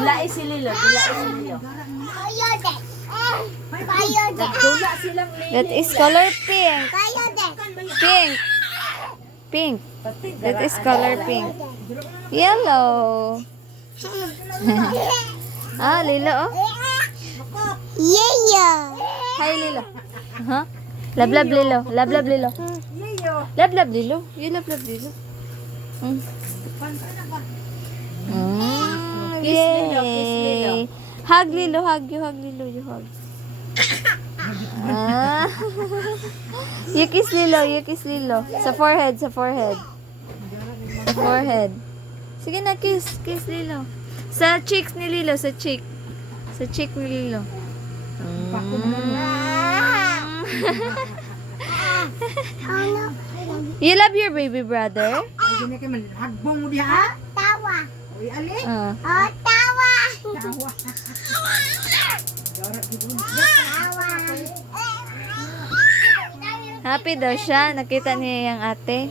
Dulai si Lilo. Dulai si Lilo. Dula silang Lilo. That is color pink. Pink. Pink. That is color pink. Yellow. Ah, Lilo, oh. Hi, Lilo. Huh? Lablab Lilo. Lablab Lilo. Lablab Lilo. You lablab Lilo. Mm. Kiss Lilo, kiss Lilo. Yay. Hug Lilo, hug. You hug Lilo, you hug. Ah. You kiss Lilo, you kiss Lilo. Sa forehead, sa forehead. Sa forehead. Sige na, kiss. Kiss Lilo. Sa cheeks ni Lilo, sa cheek. Sa cheek ni Lilo. You love your baby brother? Happy daw siya. Nakita niya yung ate.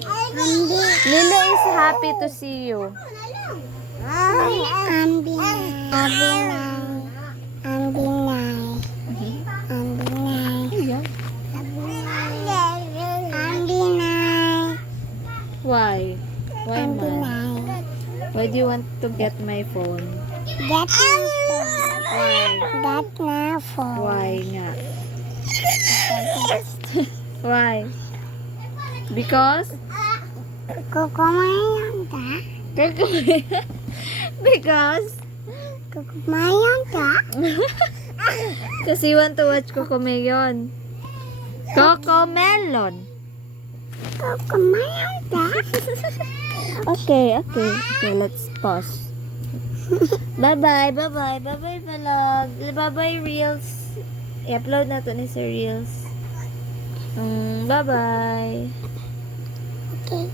Lilo is happy to see you. Why? Why, man? Why do you want to get my phone? Why nga? Why? Because? Because? Kasi you want to watch Cocomelon. Cocomelon. Okay, let's pause. Bye-bye, bye-bye, bye-bye vlog. Bye-bye reels. I-upload na to ni sa reels. Bye-bye. Okay.